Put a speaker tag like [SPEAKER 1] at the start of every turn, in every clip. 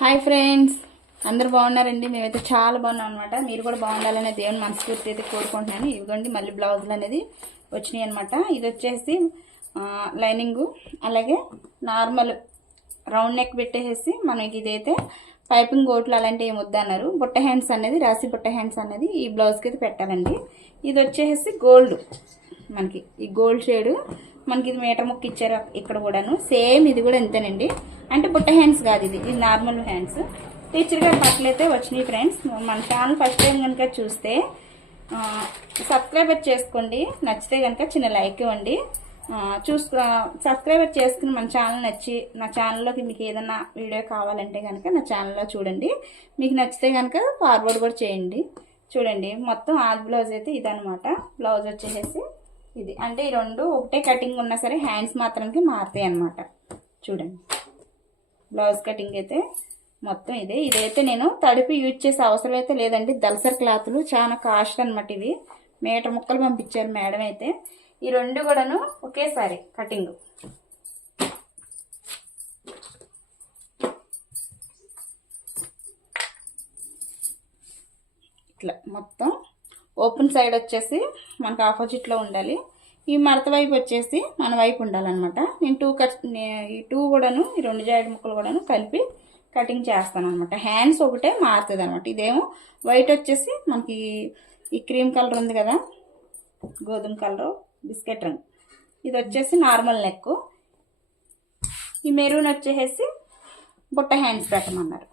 [SPEAKER 1] Hi friends. అందరూ బాగున్నారండి? మేమైతే చాలా బాగున్నాం అనమాట మీరు కూడా బాగుండాలనే దేవుని మనస్ఫూర్తి అయితే కోరుకుంటున్నాను. ఇదిగోండి మళ్ళీ బ్లౌజులు అనేది వచ్చినాయి అనమాట ఇది వచ్చేసి లైనింగు అలాగే నార్మల్ రౌండ్ నెక్ పెట్టేసి మనకి ఇదైతే పైపింగ్ ఓట్లు అలాంటివి ఏమొద్దన్నారు బుట్ట హ్యాండ్స్ అనేది రాసి బుట్ట హ్యాండ్స్ అనేది ఈ బ్లౌజ్కి అయితే పెట్టాలండి. ఇది వచ్చేసి గోల్డ్ మనకి. ఈ గోల్డ్ షేడు మనకి ఇది మీటర్ ముక్క ఇచ్చారు ఇక్కడ కూడాను. సేమ్ ఇది కూడా ఇంతేనండి. అంటే బుట్ట హ్యాండ్స్ కాదు ఇది. ఇది నార్మల్ హ్యాండ్స్ టీచర్ గారి బట్టలు అయితే వచ్చినాయి ఫ్రెండ్స్ మన ఛానల్ ఫస్ట్ టైం కనుక చూస్తే సబ్స్క్రైబర్ చేసుకోండి. నచ్చితే కనుక చిన్న లైక్ ఇవ్వండి. చూసుకో సబ్స్క్రైబర్ చేసుకుని మన ఛానల్ నచ్చి నా ఛానల్లోకి మీకు ఏదైనా వీడియో కావాలంటే కనుక నా ఛానల్లో చూడండి. మీకు నచ్చితే కనుక ఫార్వర్డ్ కూడా చేయండి. చూడండి. మొత్తం ఆల్ బ్లౌజ్ అయితే ఇదనమాట బ్లౌజ్ వచ్చేసేసి ఇది. అంటే ఈ రెండు ఒకటే కటింగ్ ఉన్నా సరే హ్యాండ్స్ మాత్రంకి మారుతాయి అనమాట చూడండి. బ్లౌజ్ కటింగ్ అయితే మొత్తం ఇదే. ఇదైతే నేను తడిపి యూజ్ చేసే అవసరం అయితే లేదండి. దల్సర్ క్లాతులు చాలా కాస్ట్ అనమాట ఇవి. మీటర్ ముక్కలు పంపించారు మేడం అయితే. ఈ రెండు కూడాను ఒకేసారి కటింగ్ ఇట్లా మొత్తం ఓపెన్ సైడ్ వచ్చేసి మనకు ఆపోజిట్లో ఉండాలి. ఈ మడత వైపు వచ్చేసి మన వైపు ఉండాలన్నమాట. నేను టూ కట్ ఈ టూ కూడాను ఈ రెండు జాయిడ్ ముక్కలు కూడాను కలిపి కటింగ్ చేస్తాను అనమాట హ్యాండ్స్ ఒకటే మారుతుంది అనమాట ఇదేమో వైట్ వచ్చేసి మనకి ఈ క్రీమ్ కలర్ ఉంది కదా గోధుమ కలరు బిస్కెట్ రంగు. ఇది వచ్చేసి నార్మల్ నెక్. ఈ మెరూన్ వచ్చేసి బుట్ట హ్యాండ్స్ పెట్టమన్నారు.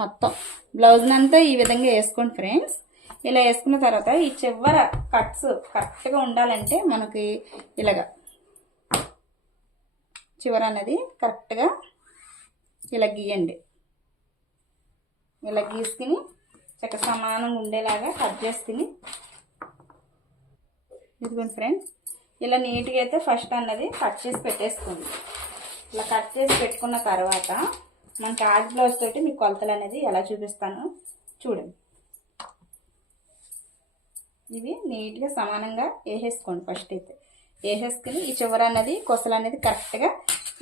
[SPEAKER 1] మొత్తం. బ్లౌజ్ అంతా ఈ విధంగా వేసుకోండి ఫ్రెండ్స్. ఇలా వేసుకున్న తర్వాత ఈ చివర కట్స్ కరెక్ట్గా ఉండాలంటే మనకి ఇలాగా చివర అనేది కరెక్ట్గా ఇలా గీయండి. ఇలా గీసుకుని చక్క సమానంగా ఉండేలాగా కట్ చేసుకుని ఇదిగోండి ఫ్రెండ్స్ ఇలా నీట్గా అయితే ఫస్ట్ అన్నది కట్ చేసి పెట్టేసుకోండి. ఇలా కట్ చేసి పెట్టుకున్న తర్వాత మన ఆజ్ బ్లౌజ్ తోటి మీకు కొలతలు అనేది ఎలా చూపిస్తాను చూడండి. ఇవి నీట్గా సమానంగా వేసేసుకోండి ఫస్ట్ అయితే. వేసేసుకుని ఈ చివర అన్నది కొసలు అనేది కరెక్ట్గా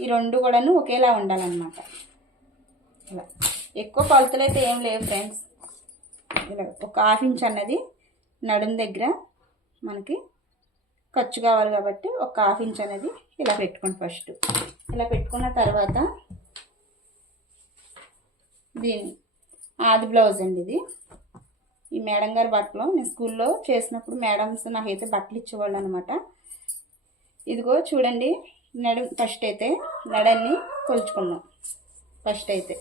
[SPEAKER 1] ఈ రెండు కూడాను ఒకేలా ఉండాలన్నమాట. ఇలా. ఎక్కువ కొలతలు అయితే ఏం లేవు ఫ్రెండ్స్. ఇలా ఒక హాఫ్ ఇంచ్ అన్నది నడుం దగ్గర మనకి ఖర్చు కావాలి కాబట్టి ఒక హాఫ్ ఇంచ్ అనేది ఇలా పెట్టుకోండి ఫస్ట్ ఇలా పెట్టుకున్న తర్వాత దీన్ని ఆది బ్లౌజ్ అండి ఇది. ఈ మేడం గారి బట్టలు నేను స్కూల్లో చేసినప్పుడు మేడమ్స్ నాకైతే బట్టలు ఇచ్చేవాళ్ళు అనమాట ఇదిగో చూడండి నడు ఫస్ట్ అయితే నడన్ని కొలుచుకున్నాం ఫస్ట్ అయితే.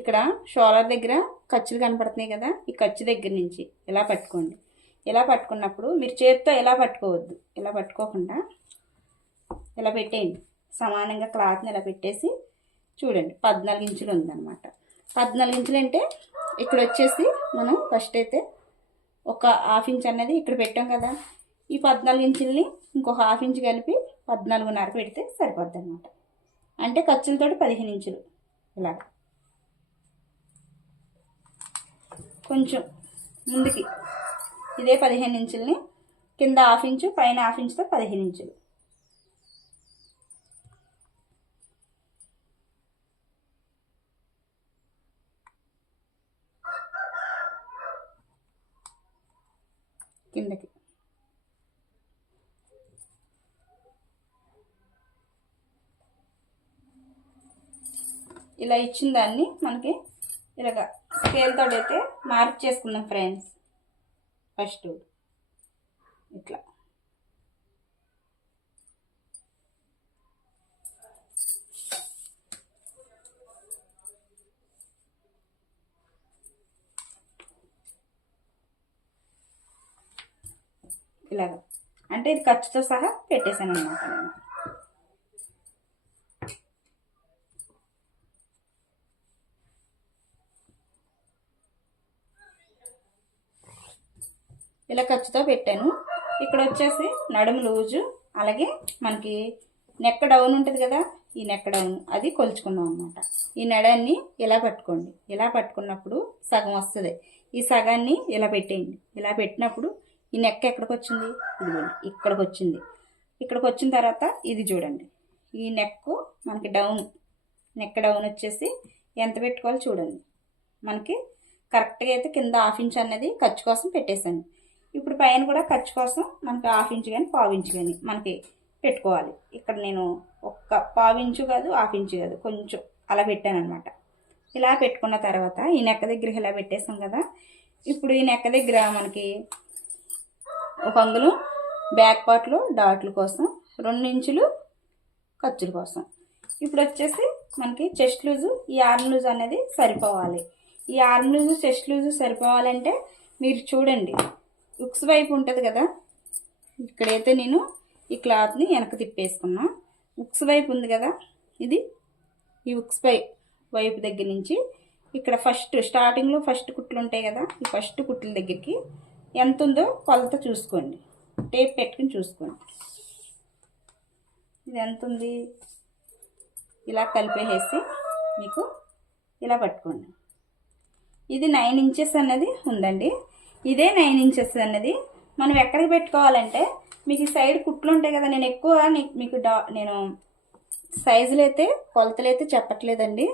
[SPEAKER 1] ఇక్కడ షోలర్ దగ్గర ఖర్చులు కనపడుతున్నాయి కదా ఈ ఖర్చు దగ్గర నుంచి ఇలా పట్టుకోండి. ఇలా పట్టుకున్నప్పుడు మీరు చేతితో ఎలా పట్టుకోవద్దు. ఇలా పట్టుకోకుండా ఇలా పెట్టేయండి. సమానంగా క్లాత్ని ఇలా పెట్టేసి చూడండి పద్నాలుగు ఇంచులు ఉందన్నమాట. పద్నాలుగు ఇంచులు అంటే ఇక్కడ వచ్చేసి మనం ఫస్ట్ అయితే ఒక హాఫ్ ఇంచ్ అనేది ఇక్కడ పెట్టాం కదా. ఈ పద్నాలుగు ఇంచుల్ని ఇంకొక హాఫ్ ఇంచ్ కలిపి పద్నాలుగున్నర పెడితే సరిపోద్ది అనమాట అంటే ఖర్చులతో పదిహేను ఇంచులు. ఇలా కొంచెం ముందుకి ఇదే పదిహేను ఇంచుల్ని కింద హాఫ్ ఇంచు పైన హాఫ్ ఇంచుతో పదిహేను ఇంచులు. కిందకి. ఇలా ఇచ్చిన దాన్ని మనకి ఇలాగ స్కేల్తో అయితే మార్క్ చేసుకుందాం ఫ్రెండ్స్ ఫస్ట్ ఇలాగ. అంటే ఇది ఖర్చుతో సహా పెట్టేశాను అనమాట నేను. ఇలా ఖర్చుతో పెట్టాను. ఇక్కడ వచ్చేసి నడుము లూజు అలాగే మనకి నెక్ డౌన్ ఉంటుంది కదా ఈ నెక్ డౌన్ అది కొలుచుకున్నాం అనమాట ఈ నడాన్ని ఇలా పట్టుకోండి. ఇలా పట్టుకున్నప్పుడు సగం వస్తుంది. ఈ సగాన్ని ఇలా పెట్టేయండి. ఇలా పెట్టినప్పుడు ఈ నెక్ ఎక్కడికి వచ్చింది ఇదిగోండి ఇక్కడికి వచ్చింది ఇక్కడికి వచ్చిన తర్వాత ఇది చూడండి. ఈ నెక్ మనకి డౌన్ నెక్ డౌన్ వచ్చేసి ఎంత పెట్టుకోవాలో చూడండి. మనకి కరెక్ట్గా అయితే కింద హాఫ్ ఇంచ్ అనేది ఖర్చు కోసం పెట్టేశాను. ఇప్పుడు పైన కూడా ఖర్చు కోసం మనకి హాఫ్ ఇంచ్ కానీ పావు ఇంచ్ కానీ మనకి పెట్టుకోవాలి. ఇక్కడ నేను ఒక్క పావు ఇంచు కాదు హాఫ్ ఇంచు కాదు కొంచెం అలా పెట్టాను అనమాట ఇలా పెట్టుకున్న తర్వాత ఈ నెక్క దగ్గర ఇలా పెట్టేసాం కదా. ఇప్పుడు ఈ నెక్క దగ్గర మనకి ఒక అంగుళం బ్యాక్ పార్ట్లో డాట్ల కోసం రెండు ఇంచులు ఖర్చుల కోసం. ఇప్పుడు వచ్చేసి మనకి చెస్ట్ లూజు ఈ ఆర్మ్ లూజ్ అనేది సరిపోవాలి. ఈ ఆర్మ్ లూజు చెస్ట్ లూజు సరిపోవాలంటే మీరు చూడండి. ఉక్స్ వైపు ఉంటుంది కదా? ఇక్కడైతే నేను ఈ క్లాత్ని వెనక తిప్పేసుకున్నా. ఉక్స్ వైపు ఉంది కదా? ఇది ఈ ఉక్స్ పై వైపు దగ్గర నుంచి. ఇక్కడ ఫస్ట్ స్టార్టింగ్లో ఫస్ట్ కుట్లు ఉంటాయి కదా? ఈ ఫస్ట్ కుట్ల దగ్గరికి ఎంత ఉందో కొలత చూసుకోండి. టేప్ పెట్టుకుని చూసుకోండి. ఇది ఎంత ఉంది ఇలా కలిపేసి మీకు ఇలా పట్టుకోండి. ఇది నైన్ ఇంచెస్ అన్నది ఉందండి. ఇదే నైన్ ఇంచెస్ అన్నది మనం ఎక్కడికి పెట్టుకోవాలంటే మీకు ఈ సైడ్ కుట్లు ఉంటాయి కదా నేను ఎక్కువ మీకు డా నేను సైజులు అయితే కొలతలు అయితే చెప్పట్లేదండి.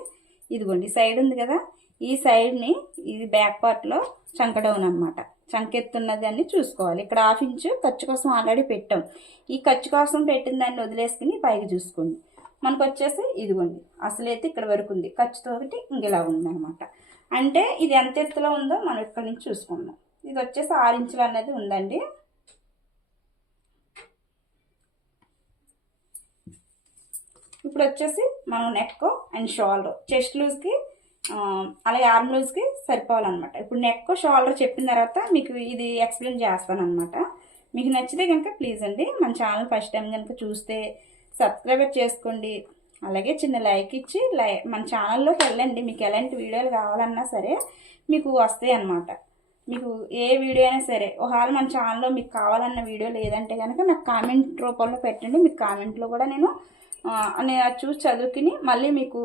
[SPEAKER 1] ఇదిగోండి సైడ్ ఉంది కదా ఈ సైడ్ని ఇది బ్యాక్ పార్ట్లో చంకడౌన్ అనమాట చంకెత్తున్న దాన్ని చూసుకోవాలి. ఇక్కడ హాఫ్ ఇంచు ఖర్చు కోసం ఆల్రెడీ పెట్టాం. ఈ ఖర్చు కోసం పెట్టిన దాన్ని వదిలేసుకుని పైకి చూసుకోండి. మనకు వచ్చేసి ఇదిగోండి. అసలు అయితే ఇక్కడ వరకు ఉంది. ఖర్చుతో ఒకటి ఇంకెలా ఉంది అనమాట అంటే ఇది ఎంత ఎత్తులో ఉందో మనం ఇక్కడ నుంచి చూసుకుందాం. ఇది వచ్చేసి ఆరు ఇంచులు అనేది ఉందండి. ఇప్పుడు వచ్చేసి మనం నెక్ అండ్ షాల్ చెస్ట్ లూజ్కి అలాగే ఆర్మ్ లూజ్కి సరిపోవాలన్నమాట. ఇప్పుడు నెక్ షోల్డర్ చెప్పిన తర్వాత మీకు ఇది ఎక్స్ప్లెయిన్ చేస్తానమాట మీకు నచ్చితే కనుక ప్లీజ్ అండి మన ఛానల్ ఫస్ట్ టైం కనుక చూస్తే సబ్స్క్రైబర్ చేసుకోండి. అలాగే చిన్న లైక్ ఇచ్చి లై మన ఛానల్లోకి వెళ్ళండి మీకు ఎలాంటి వీడియోలు కావాలన్నా సరే మీకు వస్తాయి అన్నమాట. మీకు ఏ వీడియో అయినా సరే ఒకవేళ మన ఛానల్లో మీకు కావాలన్న వీడియో లేదంటే కనుక నాకు కామెంట్ రూపంలో పెట్టండి. మీకు కామెంట్లో కూడా నేను నేను అది చూసి చదువుకుని మళ్ళీ మీకు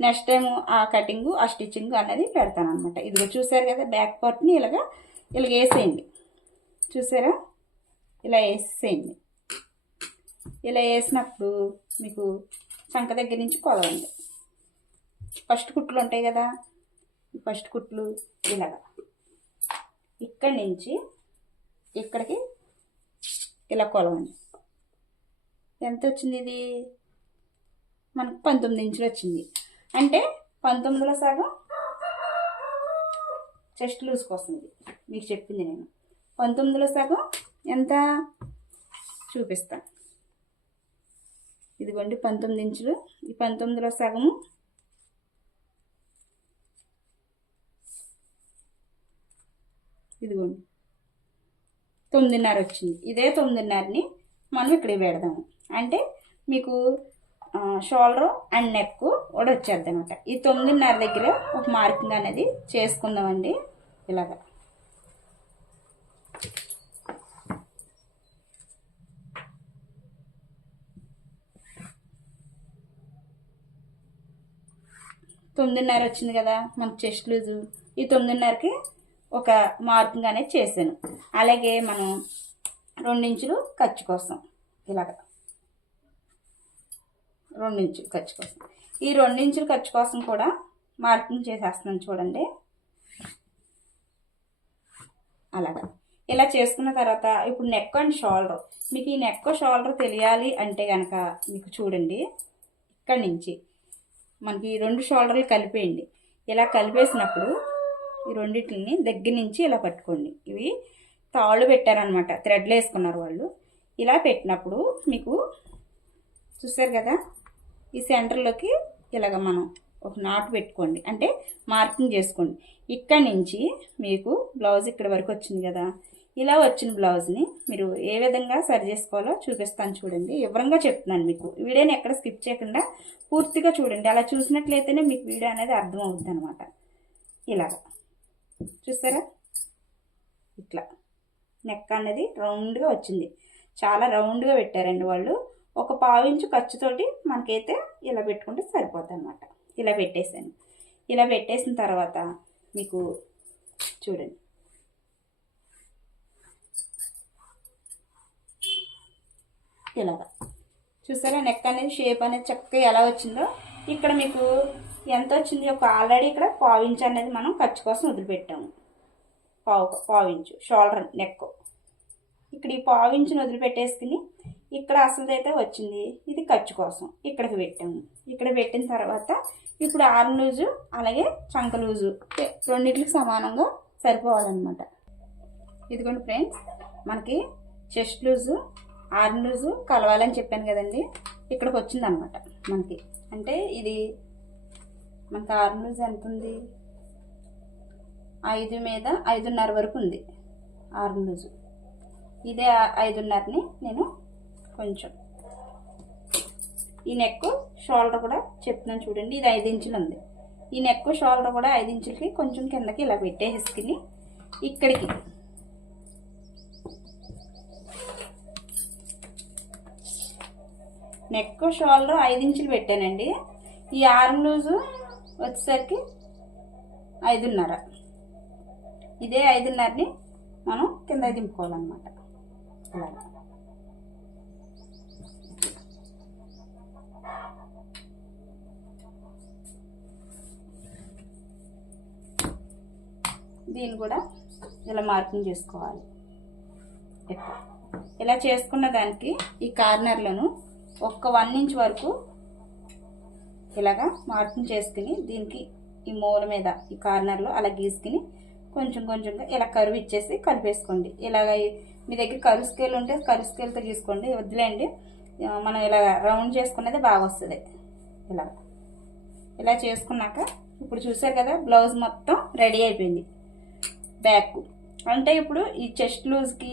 [SPEAKER 1] నెక్స్ట్ టైం ఆ కటింగ్ ఆ స్టిచ్చింగ్ అనేది పెడతాను అనమాట ఇదిగో చూసారు కదా బ్యాక్ పార్ట్ని ఇలాగా ఇలాగ వేసేయండి. చూసారా? ఇలా వేసేయండి. ఇలా వేసినప్పుడు మీకు చంక దగ్గర నుంచి కొలవండి ఫస్ట్ కుట్లు ఉంటాయి కదా ఫస్ట్ కుట్లు ఇలాగా. ఇక్కడి నుంచి ఇక్కడికి ఇలా కొలవండి ఎంత వచ్చింది ఇది? మనకు పంతొమ్మిది ఇంచులు వచ్చింది. అంటే పంతొమ్మిదిలో సగం చెస్ట్ లూజ్కి వస్తుంది మీకు చెప్పింది నేను. పంతొమ్మిదిలో సగం ఎంత? చూపిస్తాను ఇదిగోండి పంతొమ్మిది ఇంచులు. ఈ పంతొమ్మిదిలో సగము ఇదిగోండి. తొమ్మిదిన్నర వచ్చింది. ఇదే తొమ్మిదిన్నరని మనం ఇక్కడ పెడదాము అంటే మీకు షోల్డర్ అండ్ నెక్ కూడా వచ్చేద్ది అనమాట ఈ తొమ్మిదిన్నర దగ్గర ఒక మార్కింగ్ అనేది చేసుకుందామండి. ఇలాగా. తొమ్మిదిన్నర వచ్చింది కదా మనకు చెస్ట్ లూజు. ఈ తొమ్మిదిన్నరకి ఒక మార్కింగ్ అనేది చేశాను. అలాగే మనం రెండించులు ఖర్చు కోసం. ఇలాగ. రెండించులు ఖర్చు కోసం. ఈ రెండించులు ఖర్చు కోసం కూడా మార్కింగ్ చేసేస్తున్నాను చూడండి. అలాగా. ఇలా చేసుకున్న తర్వాత ఇప్పుడు నెక్ అండ్ షోల్డర్. మీకు ఈ నెక్ షోల్డర్ తెలియాలి అంటే కనుక మీకు చూడండి. ఇక్కడి నుంచి మనకి ఈ రెండు షోల్డర్లు కలిపేయండి. ఇలా కలిపేసినప్పుడు ఈ రెండింటిని దగ్గర నుంచి ఇలా పట్టుకోండి. ఇవి తాళ్ళు పెట్టారనమాట థ్రెడ్లు వేసుకున్నారు వాళ్ళు. ఇలా పెట్టినప్పుడు మీకు చూసారు కదా? ఈ సెంటర్లోకి ఇలాగ మనం ఒక నాట్ పెట్టుకోండి. అంటే మార్కింగ్ చేసుకోండి. ఇక్కడి నుంచి మీకు బ్లౌజ్ ఇక్కడ వరకు వచ్చింది కదా. ఇలా వచ్చిన బ్లౌజ్ని మీరు ఏ విధంగా సరి చేసుకోవాలో చూపిస్తాను చూడండి. వివరంగా చెప్తున్నాను మీకు. వీడియోని ఎక్కడ స్కిప్ చేయకుండా పూర్తిగా చూడండి. అలా చూసినట్లయితేనే మీకు వీడియో అనేది అర్థం అవుతుంది అనమాట ఇలాగ. చూసారా? ఇట్లా. నెక్ అనేది రౌండ్గా వచ్చింది. చాలా రౌండ్గా పెట్టారండి వాళ్ళు. ఒక పావించు ఖర్చుతోటి మనకైతే ఇలా పెట్టుకుంటే సరిపోతుంది అనమాట ఇలా పెట్టేసాను ఇలా పెట్టేసిన తర్వాత మీకు చూడండి. ఇలాగా చూసారా నెక్ అనేది షేప్ అనేది చక్కగా ఎలా వచ్చిందో? ఇక్కడ మీకు ఎంత వచ్చింది? ఒక ఆల్రెడీ ఇక్కడ పావించు అనేది మనం ఖర్చు కోసం వదిలిపెట్టాము. పావు పావించు షోల్డర్ నెక్ ఇక్కడ ఈ పావించుని వదిలిపెట్టేసుకుని ఇక్కడ అసలుదైతే వచ్చింది. ఇది ఖర్చు కోసం. ఇక్కడికి పెట్టాము. ఇక్కడ పెట్టిన తర్వాత ఇప్పుడు ఆరు లూజు అలాగే చంక లూజు రెండింటికి సమానంగా సరిపోవాలన్నమాట. ఇదిగోండి ఫ్రెండ్స్ మనకి చెస్ట్ లూజు ఆరు లూజు కలవాలని చెప్పాను కదండి. ఇక్కడికి వచ్చిందనమాట మనకి. అంటే ఇది మనకి ఆరు లూజ్ ఎంత ఉంది ఐదు మీద ఐదున్నర వరకు ఉంది ఆరు లూజు. ఇదే ఐదున్నరని నేను కొంచెం. ఈ నెక్ షోల్డర్ కూడా చెప్తున్నాను చూడండి ఇది ఐదు ఇంచులు ఉంది. ఈ నెక్ షోల్డర్ కూడా ఐదు ఇంచులకి కొంచెం కిందకి ఇలా పెట్టేసుకుని ఇక్కడికి నెక్ షోల్డర్ ఐదు ఇంచులు పెట్టానండి. ఈ ఆర్మ్ లూజు వచ్చేసరికి ఐదున్నర. ఇదే ఐదున్నరని మనం కింద దింపుకోవాలన్నమాట. అలాగా. దీన్ని కూడా ఇలా మార్కింగ్ చేసుకోవాలి. ఇలా చేసుకున్న దానికి ఈ కార్నర్లను ఒక్క వన్ ఇంచ్ వరకు ఇలాగా మార్కింగ్ చేసుకుని దీనికి ఈ మూల మీద ఈ కార్నర్లో అలా గీసుకుని కొంచెం కొంచెంగా ఇలా కరువు ఇచ్చేసి కలిపేసుకోండి. ఇలాగ మీ దగ్గర కరువు స్కేల్ ఉంటే కరువు స్కేల్తో గీసుకోండి. వద్దులేండి. మనం ఇలా రౌండ్ చేసుకున్నది బాగా వస్తుంది. ఇలా ఇలా చేసుకున్నాక ఇప్పుడు చూసారు కదా బ్లౌజ్ మొత్తం రెడీ అయిపోయింది. బ్యాక్. అంటే ఇప్పుడు ఈ చెస్ట్ లూజ్కి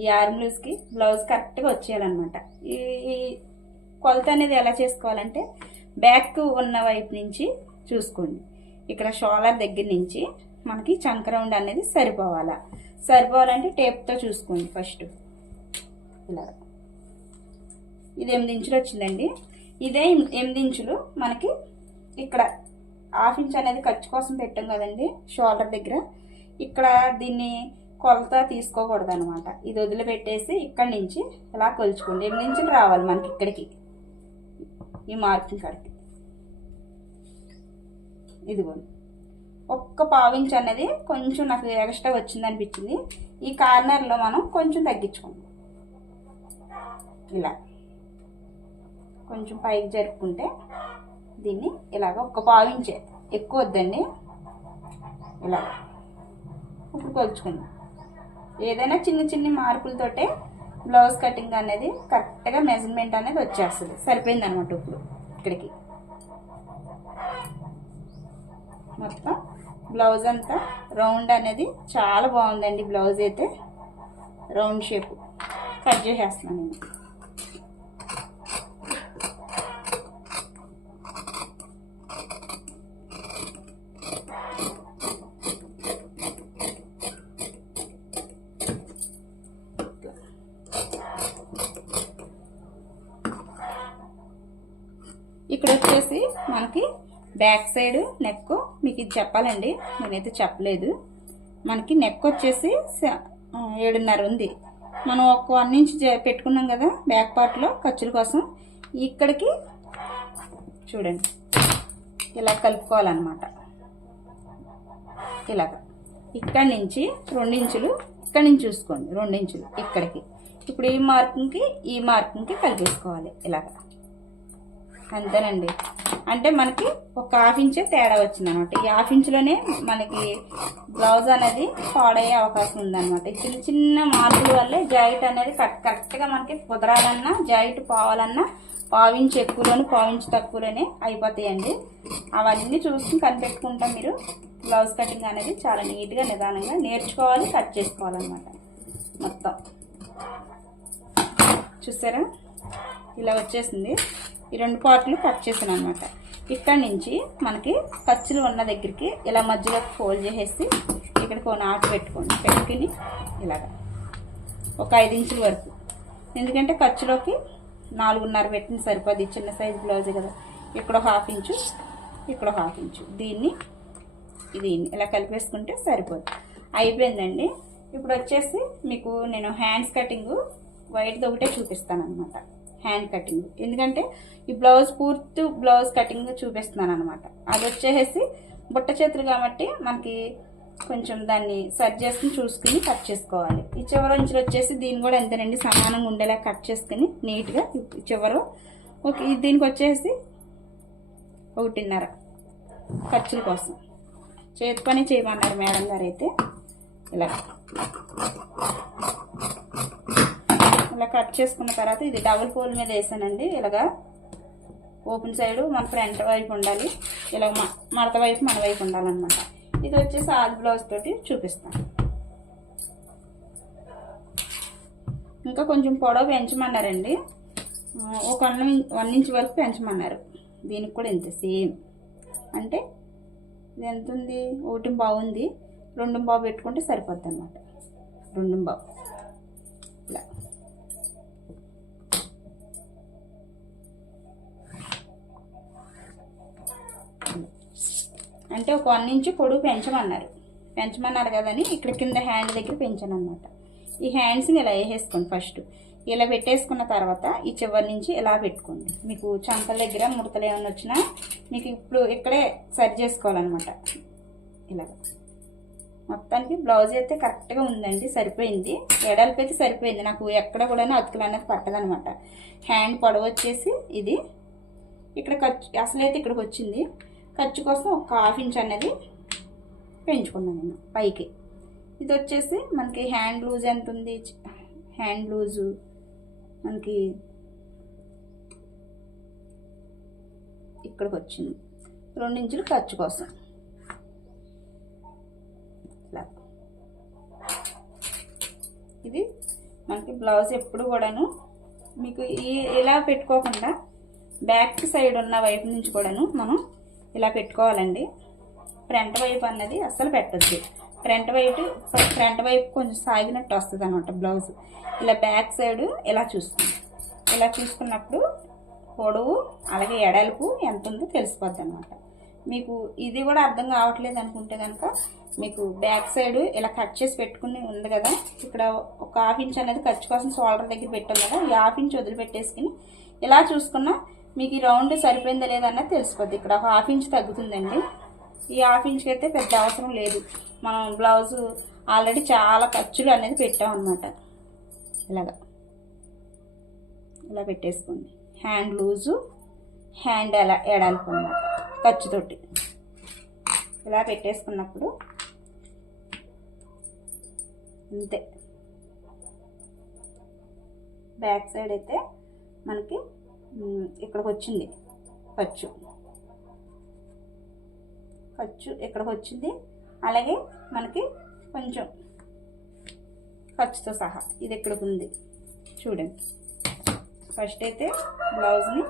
[SPEAKER 1] ఈ ఆర్మ్ లూజ్కి బ్లౌజ్ కరెక్ట్గా వచ్చేయాలన్నమాట. ఈ ఈ కొలత అనేది ఎలా చేసుకోవాలంటే బ్యాక్ ఉన్న వైపు నుంచి చూసుకోండి. ఇక్కడ షోలర్ దగ్గర నుంచి మనకి చంక రౌండ్ అనేది సరిపోవాలా? సరిపోవాలంటే టేప్తో చూసుకోండి ఫస్ట్. ఇలా. ఇది ఎనిమిది ఇంచులు వచ్చిందండి. ఇదే ఎనిమిది ఎనిమిది ఇంచులు మనకి ఇక్కడ హాఫ్ ఇంచ్ అనేది ఖర్చు కోసం పెట్టాం కదండి షోల్డర్ దగ్గర. ఇక్కడ దీన్ని కొలత తీసుకోకూడదు అనమాట ఇది వదిలిపెట్టేసి ఇక్కడి నుంచి ఇలా కొలుచుకోండి ఎనిమిది నుంచి రావాలి మనకి ఇక్కడికి. ఈ మార్కింగ్ కాడికి. ఇదిగోండి ఒక్క పావించ్ అనేది కొంచెం నాకు ఎక్స్ట్రా వచ్చింది అనిపించింది ఈ కార్నర్లో మనం కొంచెం తగ్గించుకుందాం. ఇలా. కొంచెం పైకి జరుపుకుంటే దీన్ని ఇలాగ ఒక్క పావించే ఎక్కువ వద్దండి. ఇలా. ఇప్పుడు కొలుచుకుందాం. ఏదైనా చిన్న చిన్న మార్పులతోటే బ్లౌజ్ కటింగ్ అనేది కరెక్ట్గా మెజర్మెంట్ అనేది వచ్చేస్తుంది. సరిపోయింది అనమాట ఇప్పుడు ఇక్కడికి. మొత్తం బ్లౌజ్ అంతా రౌండ్ అనేది చాలా బాగుందండి బ్లౌజ్ అయితే. Round shape. కట్ చేసేస్తున్నాను నేను ఇక్కడ వచ్చేసి మనకి బ్యాక్ సైడ్ నెక్ మీకు ఇది చెప్పాలండి. నేనైతే చెప్పలేదు. మనకి నెక్ వచ్చేసి ఏడున్నర ఉంది. మనం ఒక వన్ ఇంచ్ పెట్టుకున్నాం కదా బ్యాక్ పార్ట్లో ఖర్చుల కోసం. ఇక్కడికి చూడండి. ఇలా కలుపుకోవాలన్నమాట. ఇలాగ. ఇక్కడి నుంచి రెండించులు ఇక్కడి నుంచి చూసుకోండి రెండించులు ఇక్కడికి. ఇప్పుడు ఈ మార్కింగ్కి ఈ మార్కింగ్కి కలిపేసుకోవాలి. ఇలాగా. అంతేనండి. అంటే మనకి ఒక హాఫ్ ఇంచే తేడా వచ్చింది అనమాట ఈ హాఫ్ ఇంచులోనే మనకి బ్లౌజ్ అనేది పాడయ్యే అవకాశం ఉందనమాట. చిన్న చిన్న మార్పుల వల్లే జాయిట్ అనేది కట్ కరెక్ట్గా మనకి కుదరాలన్నా జాయిట్ పోవాలన్నా పావించి ఎక్కువలోను పావించి తక్కువలోనే అయిపోతాయండి. అవన్నీ చూసుకుని కనిపెట్టుకుంటాం మీరు బ్లౌజ్ కటింగ్ అనేది చాలా నీట్గా నిదానంగా నేర్చుకోవాలి కట్ చేసుకోవాలన్నమాట. మొత్తం. చూసారా? ఇలా వచ్చేసింది. ఈ రెండు పార్ట్లు కట్ చేసాను అనమాట ఇక్కడ నుంచి మనకి ఖర్చులు ఉన్న దగ్గరికి ఇలా మధ్యలో ఫోల్డ్ చేసేసి ఇక్కడికి ఒక నాటు పెట్టుకోండి. పెట్టుకుని ఇలాగ ఒక ఐదు ఇంచుల వరకు. ఎందుకంటే ఖర్చులోకి నాలుగున్నర పెట్టిన సరిపోద్ది చిన్న సైజు బ్లౌజ్ కదా. ఇక్కడ హాఫ్ ఇంచు ఇక్కడ హాఫ్ ఇంచు. దీన్ని దీన్ని ఇలా కలిపేసుకుంటే సరిపోద్ది అయిపోయిందండి. ఇప్పుడు వచ్చేసి మీకు నేను హ్యాండ్స్ కటింగ్ వైట్ది ఒకటే చూపిస్తాను అనమాట హ్యాండ్ కటింగ్ ఎందుకంటే ఈ బ్లౌజ్ పూర్తి బ్లౌజ్ కటింగ్ చూపిస్తున్నాను అనమాట అది వచ్చేసి బుట్ట చేతులు కాబట్టి మనకి కొంచెం దాన్ని సర్చ్ చేసుకుని చూసుకుని కట్ చేసుకోవాలి. ఈ చివరి నుంచి వచ్చేసి దీన్ని కూడా ఎంతనండి? సమానంగా ఉండేలా కట్ చేసుకుని నీట్గా చివరు ఓకే దీనికి వచ్చేసి ఒకటిన్నర ఖర్చుల కోసం. చేతి పని చేయమన్నారు మేడం గారు అయితే ఇలా. ఇలా కట్ చేసుకున్న తర్వాత ఇది డబుల్ పోల్ మీద వేసానండి. ఇలాగా ఓపెన్ సైడ్ మన ఫ్రంట్ వైపు ఉండాలి. ఇలా మ- మడత వైపు మన వైపు ఉండాలన్నమాట. ఇది వచ్చేసి ఆల్ బ్లౌజ్ తోటి చూపిస్తాను. ఇంకా కొంచెం పొడవు పెంచమన్నారండి. ఒక వన్ వన్ ఇంచ్ వరకు పెంచమన్నారు. దీనికి కూడా ఇంత సేమ్. అంటే ఇది ఎంత ఉంది ఒకటి బాగుంది. రెండు బావు పెట్టుకుంటే సరిపోద్ది అనమాట రెండు బావు అంటే ఒక వన్ ఇంచ్ పొడుగు పెంచమన్నారు. పెంచమన్నారు కదని ఇక్కడ కింద హ్యాండ్ దగ్గర పెంచాను అనమాట ఈ హ్యాండ్స్ని ఇలా వేసేసుకోండి ఫస్ట్. ఇలా పెట్టేసుకున్న తర్వాత ఈ చివరి నుంచి ఇలా పెట్టుకోండి. మీకు చంకల దగ్గర ముడతలు ఏమైనా వచ్చినా మీకు ఇప్పుడు ఇక్కడే సరి చేసుకోవాలన్నమాట. ఇలా. మొత్తానికి బ్లౌజ్ అయితే కరెక్ట్గా ఉందండి సరిపోయింది. ఎడల్పు అయితే సరిపోయింది. నాకు ఎక్కడ కూడా అతుకులు అనేది పట్టదనమాట హ్యాండ్ పొడవు వచ్చేసి ఇది. ఇక్కడ ఖర్చు అసలైతే ఇక్కడికి వచ్చింది. ఖర్చు కోసం ఒక హాఫ్ ఇంచ్ అనేది పెంచుకున్నాను నేను పైకి. ఇది వచ్చేసి మనకి హ్యాండ్ లూజ్ ఎంత ఉంది? హ్యాండ్ లూజు మనకి ఇక్కడికి వచ్చింది. రెండించులు ఖర్చు కోసం. ఇలా. ఇది మనకి బ్లౌజ్ ఎప్పుడు కూడాను మీకు ఈ ఇలా పెట్టుకోకుండా బ్యాక్ సైడ్ ఉన్న వైపు నుంచి కూడాను మనం ఇలా పెట్టుకోవాలండి. ఫ్రంట్ వైపు అన్నది అస్సలు పెట్టద్దు. ఫ్రంట్ వైపు ఫ్రంట్ వైపు కొంచెం సాగినట్టు వస్తుంది అనమాట బ్లౌజ్. ఇలా బ్యాక్ సైడ్ ఇలా చూసుకుంది ఇలా చూసుకున్నప్పుడు పొడవు అలాగే ఎడల్పు ఎంత ఉందో తెలిసిపోద్ది అనమాట మీకు ఇది కూడా అర్థం కావట్లేదు అనుకుంటే కనుక మీకు బ్యాక్ సైడ్ ఇలా కట్ చేసి పెట్టుకుని ఉంది కదా ఇక్కడ ఒక హాఫ్ ఇంచ్ అనేది ఖర్చు కోసం షోల్డర్ దగ్గర పెట్టాం కదా ఈ హాఫ్ ఇంచ్ వదిలిపెట్టేసుకుని ఇలా చూసుకున్నా మీకు ఈ రౌండ్ సరిపోయిందా లేదన్నది తెలిసిపోద్ది ఇక్కడ ఒక హాఫ్ ఇంచ్ తగ్గుతుందండి. ఈ హాఫ్ ఇంచ్కి అయితే పెద్ద అవసరం లేదు. మనం బ్లౌజ్ ఆల్రెడీ చాలా ఖర్చులు అనేది పెట్టాం అనమాట ఇలాగా. ఇలా పెట్టేసుకోండి. హ్యాండ్ లూజు హ్యాండ్ ఎలా ఎడాల్పు ఖర్చుతోటి. ఇలా పెట్టేసుకున్నప్పుడు అంతే. బ్యాక్ సైడ్ అయితే మనకి ఇక్కడికి వచ్చింది ఖర్చు. ఖర్చు ఇక్కడికి వచ్చింది అలాగే మనకి కొంచెం ఖర్చుతో సహా ఇది ఇక్కడికి ఉంది చూడండి. ఫస్ట్ అయితే బ్లౌజ్ని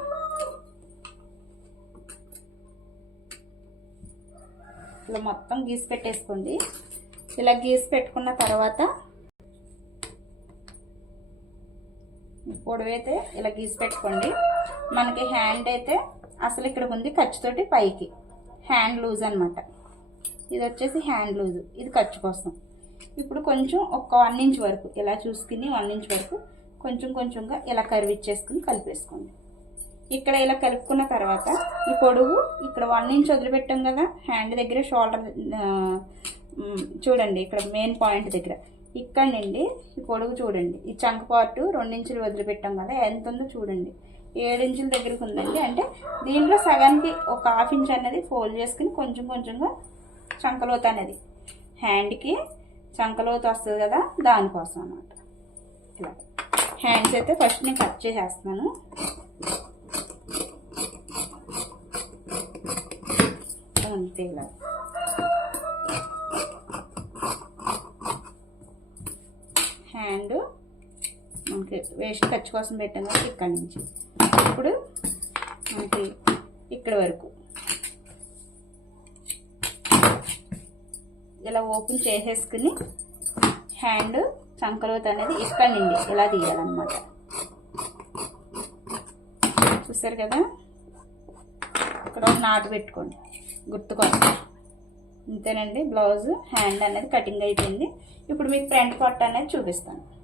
[SPEAKER 1] ఇలా మొత్తం గీసి పెట్టేసుకోండి. ఇలా గీసి పెట్టుకున్న తర్వాత పొడవైతే ఇలా గీసి పెట్టుకోండి. మనకి హ్యాండ్ అయితే అసలు ఇక్కడ ఉంది ఖర్చుతోటి పైకి. హ్యాండ్ లూజ్ అనమాట ఇది వచ్చేసి హ్యాండ్ లూజ్ ఇది ఖర్చు కోసం. ఇప్పుడు కొంచెం ఒక వన్ ఇంచ్ వరకు ఇలా చూసుకుని వన్ ఇంచ్ వరకు కొంచెం కొంచెంగా ఇలా కరివిచ్చేసుకుని కలిపేసుకోండి. ఇక్కడ ఇలా కలుపుకున్న తర్వాత ఈ పొడుగు ఇక్కడ వన్ ఇంచ్ వదిలిపెట్టాం కదా హ్యాండ్ దగ్గర షోల్డర్ చూడండి ఇక్కడ మెయిన్ పాయింట్ దగ్గర. ఇక్కడ నుండి ఈ పొడుగు చూడండి. ఈ చంక పార్ట్ రెండించులు వదిలిపెట్టాం కదా ఎంత ఉందో చూడండి. ఇంచుల దగ్గరకు ఉందండి. అంటే దీంట్లో సగానికి ఒక హాఫ్ ఇంచ్ అనేది ఫోల్డ్ చేసుకుని కొంచెం కొంచెంగా చంకలోత అనేది. హ్యాండ్కి చంకలోత వస్తుంది కదా దానికోసం అన్నమాట. ఇలా. హ్యాండ్స్ అయితే ఫస్ట్ నేను కట్ చేసేస్తున్నాను. అంతే ఇలా. హ్యాండ్ మనకి వేస్ట్ ఖర్చు కోసం పెట్టాం కదా ఇక్కడి నుంచి. ఇప్పుడు మనకి ఇక్కడ వరకు. ఇలా ఓపెన్ చేసేసుకుని హ్యాండ్ చంకలోత అనేది ఇక్కడ నుండి ఇలా తీయాలన్నమాట. చూసారు కదా? ఇక్కడ ఒక నాటు పెట్టుకోండి. గుర్తుకోండి. అంతేనండి బ్లౌజ్ హ్యాండ్ అనేది కటింగ్ అయిపోయింది. ఇప్పుడు మీకు ఫ్రంట్ పార్ట్ అనేది చూపిస్తాను.